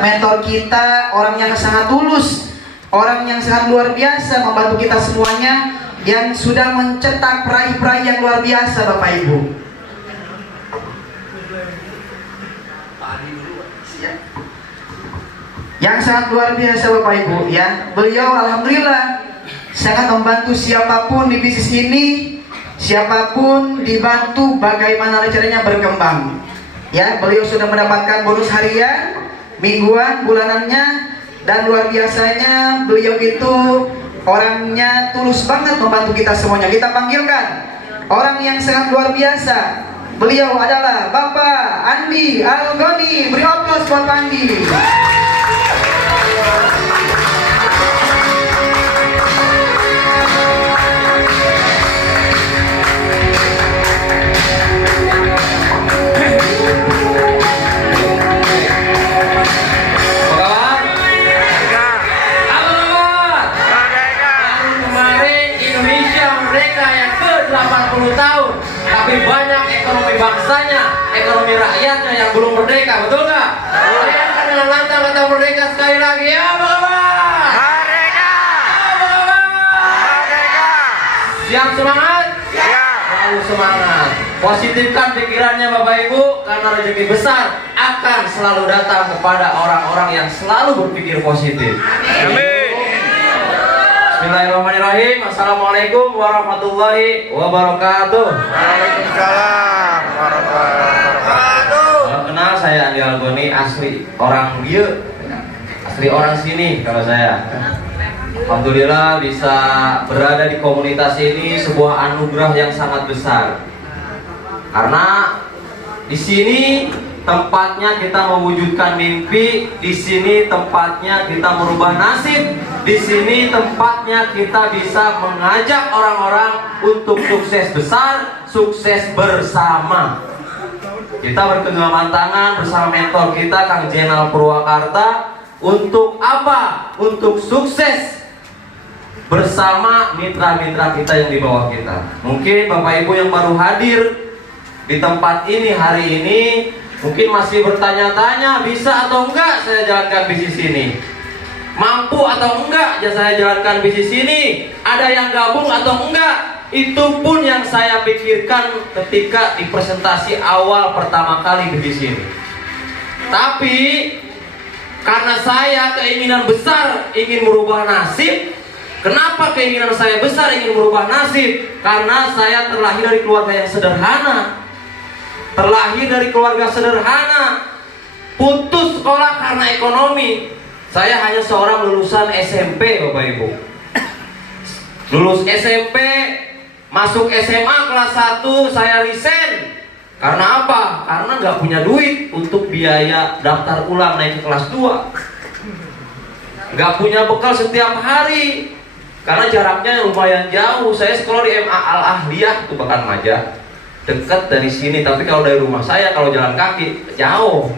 mentor kita orang yang sangat tulus, orang yang sangat luar biasa membantu kita semuanya, yang sudah mencetak peraih-peraih yang luar biasa Bapak Ibu. Yang sangat luar biasa Bapak Ibu ya. Beliau alhamdulillah sangat membantu siapapun di bisnis ini, siapapun dibantu bagaimana caranya berkembang. Ya, beliau sudah mendapatkan bonus harian, mingguan, bulanannya, dan luar biasanya beliau itu orangnya tulus banget membantu kita semuanya. Kita panggilkan orang yang sangat luar biasa. Beliau adalah Bapak Andi Algoni. Beri aplaus buat Andi. Tahun, tapi banyak ekonomi bangsanya, ekonomi rakyatnya yang belum merdeka, betul nggak? Kalian kan dengan lantang kata merdeka sekali lagi, ya Bapak. Merdeka. Merdeka. Siap semangat? Siap. Selalu semangat. Positifkan pikirannya Bapak Ibu, karena rezeki besar akan selalu datang kepada orang-orang yang selalu berpikir positif. Amin. Bismillahirrahmanirrahim. Assalamualaikum warahmatullahi wabarakatuh. Waalaikumsalam warahmatullahi wabarakatuh. Kalau kenal, saya Andi Algoni, asli orang Riau, asli orang sini kalau saya. Alhamdulillah bisa berada di komunitas ini sebuah anugerah yang sangat besar. Karena di sini tempatnya kita mewujudkan mimpi, di sini tempatnya kita merubah nasib, di sini tempatnya kita bisa mengajak orang-orang untuk sukses besar, sukses bersama. Kita bergandeng tangan bersama mentor kita Kang Jenal Purwakarta. Untuk apa? Untuk sukses bersama mitra-mitra kita yang di bawah kita. Mungkin Bapak Ibu yang baru hadir di tempat ini hari ini mungkin masih bertanya-tanya, bisa atau enggak saya jalankan bisnis ini? Mampu atau enggak saya jalankan bisnis ini? Ada yang gabung atau enggak? Itu pun yang saya pikirkan ketika di presentasi awal pertama kali bisnis ini. Tapi karena saya keinginan besar ingin merubah nasib. Kenapa keinginan saya besar ingin merubah nasib? Karena saya terlahir dari keluarga yang sederhana. Terlahir dari keluarga sederhana, putus sekolah karena ekonomi. Saya hanya seorang lulusan SMP Bapak Ibu. Lulus SMP, masuk SMA kelas 1 saya resign. Karena apa? Karena nggak punya duit untuk biaya daftar ulang naik ke kelas 2. Nggak punya bekal setiap hari. Karena jaraknya lumayan jauh. Saya sekolah di MA Al-Ahliyah, itu Bakan Maja. Dekat dari sini, tapi kalau dari rumah saya kalau jalan kaki jauh,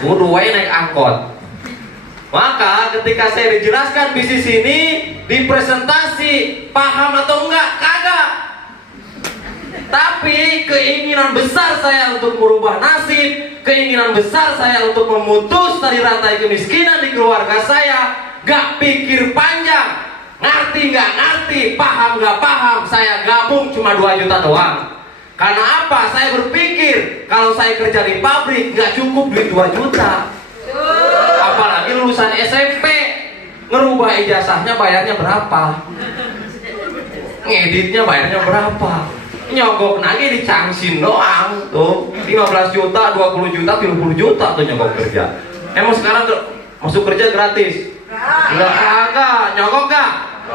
kudu wae naik angkot. Maka ketika saya dijelaskan bisnis ini di presentasi, paham atau enggak? Kagak. Tapi keinginan besar saya untuk merubah nasib, keinginan besar saya untuk memutus tali rantai kemiskinan di keluarga saya, gak pikir panjang, ngerti nggak ngerti, paham nggak paham, saya gabung cuma 2 juta doang. Karena apa? Saya berpikir kalau saya kerja di pabrik nggak cukup duit 2 juta. Apalagi lulusan SMP, ngerubah ijazahnya bayarnya berapa? Ngeditnya bayarnya berapa? Nyogok lagi dicangsin doang tuh 15 juta, 20 juta, 30 juta tuh nyogok kerja. Emang sekarang masuk kerja gratis? Enggak, kagak, nyogok gak?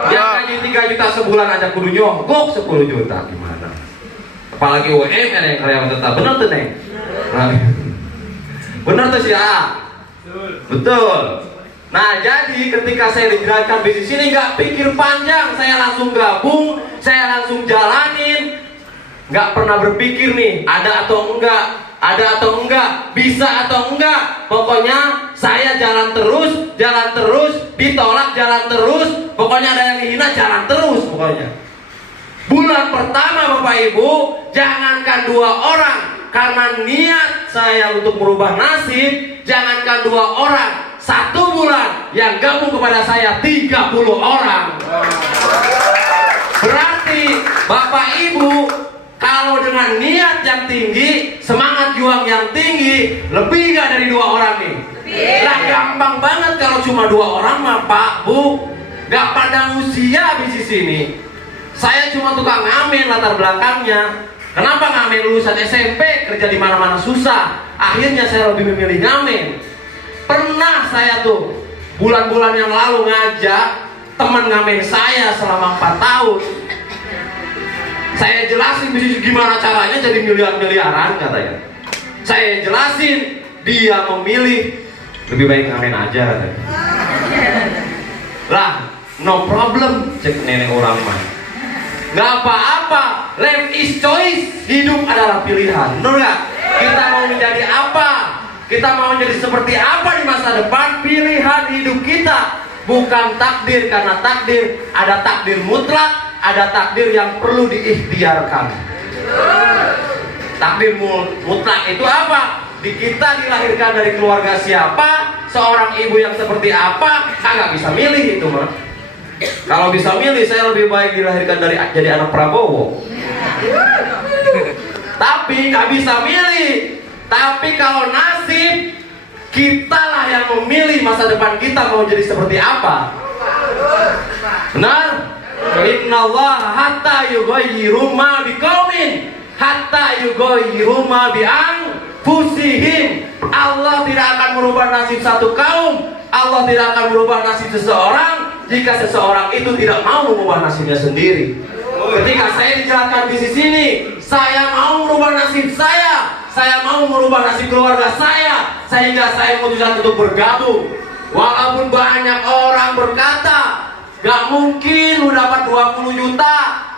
Yang gaji 3 juta sebulan aja kudu nyogok 10 juta, gimana? Apalagi UMR yang karyawan tetap, bener tuh Neng? Bener tuh sih ya? Betul. Nah jadi ketika saya dijelaskan bisnis ini nggak pikir panjang, saya langsung gabung, saya langsung jalanin, nggak pernah berpikir nih ada atau enggak, bisa atau enggak. Pokoknya saya jalan terus, ditolak jalan terus, pokoknya ada yang dihina jalan terus pokoknya. Bulan pertama Bapak Ibu, jangankan 2 orang, karena niat saya untuk merubah nasib, jangankan 2 orang, 1 bulan yang gabung kepada saya 30 orang. Berarti Bapak Ibu kalau dengan niat yang tinggi, semangat juang yang tinggi, lebih gak dari 2 orang nih? Lah gampang banget kalau cuma 2 orang mah Pak Bu, gak pandang usia bisnis ini. Saya cuma tukang ngamen latar belakangnya. Kenapa ngamen lulusan SMP, kerja di mana-mana susah. Akhirnya saya lebih memilih ngamen. Pernah saya tuh bulan-bulan yang lalu ngajak teman ngamen saya selama 4 tahun. Saya jelasin bisnis gimana caranya jadi miliar-miliaran katanya. Saya jelasin, dia memilih lebih baik ngamen aja katanya. Lah, no problem, cek nenek orang mah. Gak apa-apa, life is choice, hidup adalah pilihan. Benar gak? Kita mau menjadi apa? Kita mau menjadi seperti apa di masa depan? Pilihan hidup kita, bukan takdir. Karena takdir, ada takdir mutlak, ada takdir yang perlu diikhtiarkan. Takdir mutlak itu apa? Kita dilahirkan dari keluarga siapa, seorang ibu yang seperti apa, nggak bisa milih itu mah. Kalau bisa milih, saya lebih baik dilahirkan dari jadi anak Prabowo. Tapi nggak bisa milih. Tapi kalau nasib, kitalah yang memilih masa depan kita mau jadi seperti apa. Benar? Innallaha hatta yughayyiru ma biqaumin hatta yughayyiru ma bi anfusihim. Allah tidak akan merubah nasib satu kaum, Allah tidak akan merubah nasib seseorang jika seseorang itu tidak mau mengubah nasibnya sendiri. Ketika saya dijalankan bisnis ini, saya mau merubah nasib saya mau merubah nasib keluarga saya, sehingga saya memutuskan untuk bergabung. Walaupun banyak orang berkata, gak mungkin lu dapat 20 juta,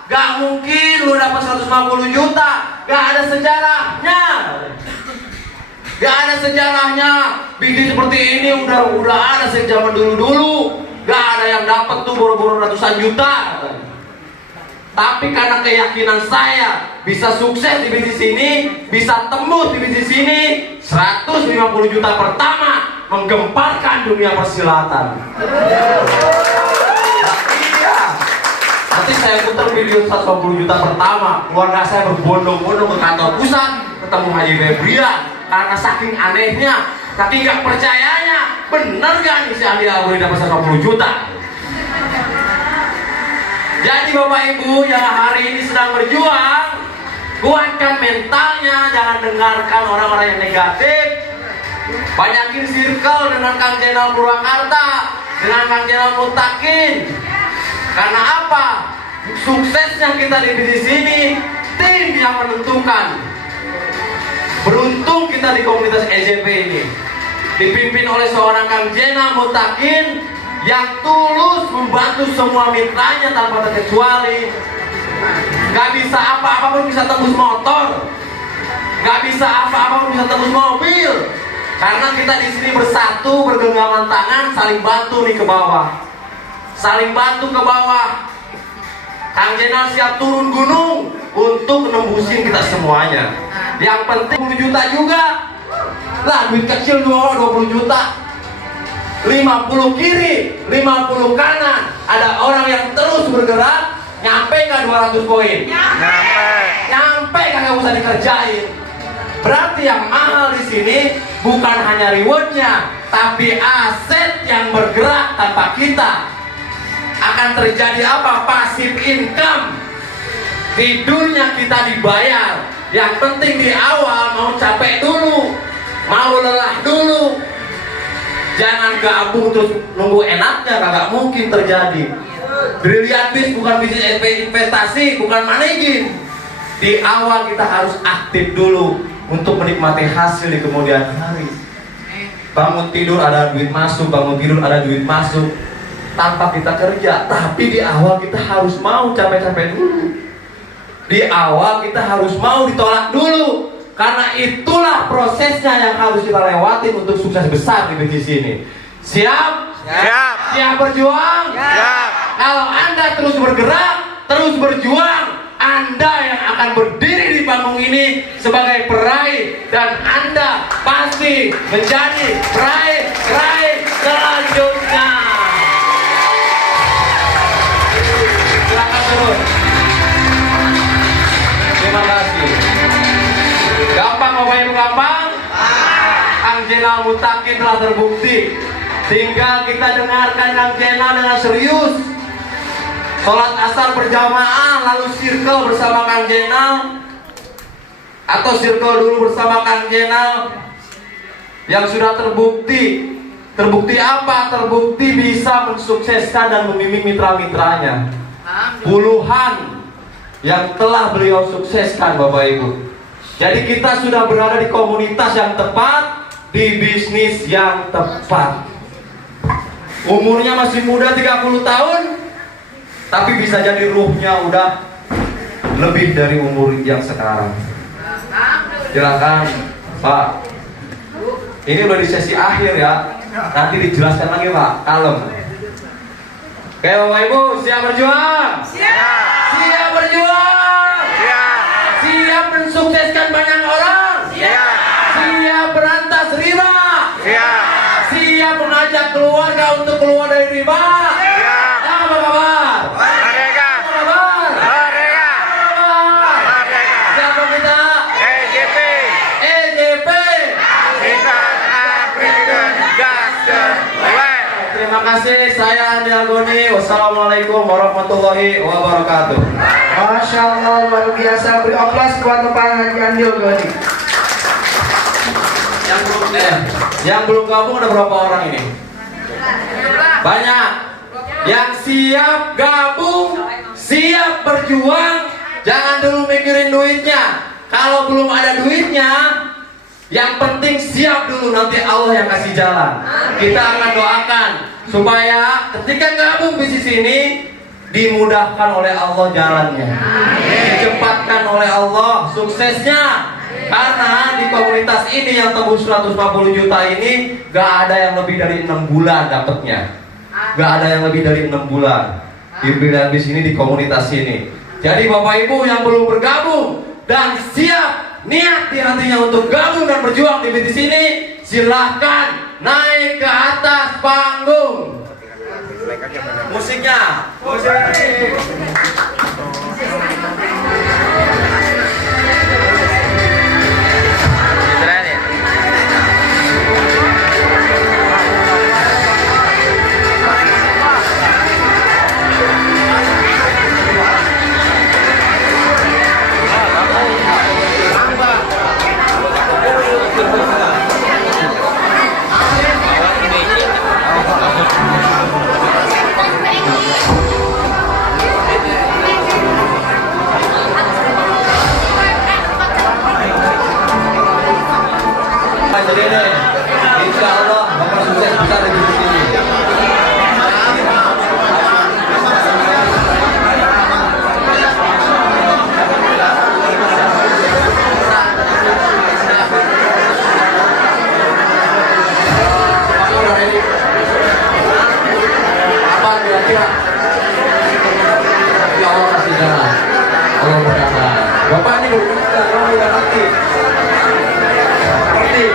gak mungkin lu dapat 150 juta, gak ada sejarahnya. Gak ada sejarahnya. Bisnis seperti ini udah ada sejak zaman dulu-dulu. Gak ada yang dapat tuh boro-boro ratusan juta. Tapi karena keyakinan saya bisa sukses di bisnis ini, bisa tembus di bisnis ini, 150 juta pertama menggemparkan dunia persilatan. Iya. Nanti saya putar video 150 juta pertama, keluarga saya berbondong-bondong ke kantor pusat, ketemu Haji Febrian. Karena saking anehnya, saking gak percayanya, bener gak nih si Andi Awali dapat 150 juta? Jadi Bapak Ibu yang hari ini sedang berjuang, kuatkan mentalnya, jangan dengarkan orang-orang yang negatif. Banyakin circle dengan Kang Jenal Purwakarta, dengan Kang Jenal Mutakin. Karena apa? Suksesnya kita di bisnis ini, tim yang menentukan. Beruntung kita di komunitas EJP ini dipimpin oleh seorang Kang Jenal Mutakin yang tulus membantu semua mitranya tanpa terkecuali. Gak bisa apa-apa pun bisa tembus motor, gak bisa apa-apa pun bisa tembus mobil. Karena kita di sini bersatu, bergenggaman tangan, saling bantu nih ke bawah, saling bantu ke bawah. Kang Jenal siap turun gunung untuk nembusin kita semuanya. Yang penting 10 juta juga. Lah duit kecil 20 juta. 50 kiri, 50 kanan. Ada orang yang terus bergerak. Nyampe nggak 200 koin? Nyampe kagak usah dikerjain. Berarti yang mahal di sini bukan hanya rewardnya, tapi aset yang bergerak tanpa kita. Akan terjadi apa? Passive income. Tidurnya kita dibayar. Yang penting di awal mau capek dulu, mau lelah dulu. Jangan gabung terus nunggu enaknya, kagak mungkin terjadi. Brilliant Biz bukan bisnis investasi, bukan managing. Di awal kita harus aktif dulu untuk menikmati hasil di kemudian hari. Bangun tidur ada duit masuk, bangun tidur ada duit masuk tanpa kita kerja. Tapi di awal kita harus mau capek-capek dulu. Di awal kita harus mau ditolak dulu. Karena itulah prosesnya yang harus kita lewatin untuk sukses besar di bisnis ini. Siap? Siap. Siap berjuang? Siap. Kalau Anda terus bergerak, terus berjuang, Anda yang akan berdiri di panggung ini sebagai peraih. Dan Anda pasti menjadi peraih Jena Mutakin telah terbukti. Tinggal kita dengarkan Kang Jena dengan serius. Sholat asar berjamaah lalu circle bersama Kang Jena, atau circle dulu bersama Kang Jena, yang sudah terbukti. Terbukti apa? Terbukti bisa mensukseskan dan membimbing mitra-mitranya. Puluhan yang telah beliau sukseskan, Bapak Ibu. Jadi kita sudah berada di komunitas yang tepat, di bisnis yang tepat. Umurnya masih muda 30 tahun, tapi bisa jadi ruhnya udah lebih dari umur yang sekarang. Silakan Pak. Ini udah di sesi akhir ya. Nanti dijelaskan lagi Pak. Kalem. Oke Bapak Ibu, siap berjuang? Siap. Siap berjuang? Siap. Siap mensukseskan banyak orang? Siap. Siap berantas riba? Siap. Siap mengajak keluarga untuk keluar dari riba? Siap. Apa kabar? Merdeka. Apa kabar? Merdeka. Apa kabar? Merdeka. Siapa kita? EJP. EJP. Kita African Justice Land. Terima kasih, saya Andi Algoni. Wassalamualaikum warahmatullahi wabarakatuh. Masya Allah, luar biasa. Beri aplaus buat Bapak Haji Andil Goni. Yang belum gabung ada berapa orang ini? Banyak. Yang siap gabung, siap berjuang, jangan dulu mikirin duitnya. Kalau belum ada duitnya, yang penting siap dulu, nanti Allah yang kasih jalan. Kita akan doakan supaya ketika gabung bisnis ini dimudahkan oleh Allah jalannya, dicepatkan oleh Allah suksesnya. Karena di komunitas ini yang tembus 150 juta ini gak ada yang lebih dari 6 bulan dapatnya. Gak ada yang lebih dari 6 bulan di bisnis ini, di komunitas ini. Jadi Bapak Ibu yang belum bergabung dan siap niat di hatinya untuk gabung dan berjuang di bisnis ini, silahkan naik ke atas panggung. Musiknya, musik. Jadi deh, insya Allah Bapak sukses besar di sini. Apa kira-kira? Ya Allah kasih jalan, Allah berkabar. Bapak ini berkata, Allah udah ngerti. Ngerti?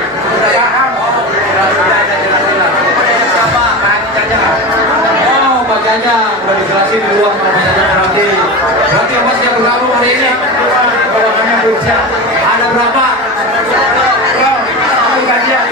Oh, bagiannya udah dijelasin di luar sama bagiannya berarti. Berarti yang masih bergabung hari ini pada kami berusia ada berapa? Kajian.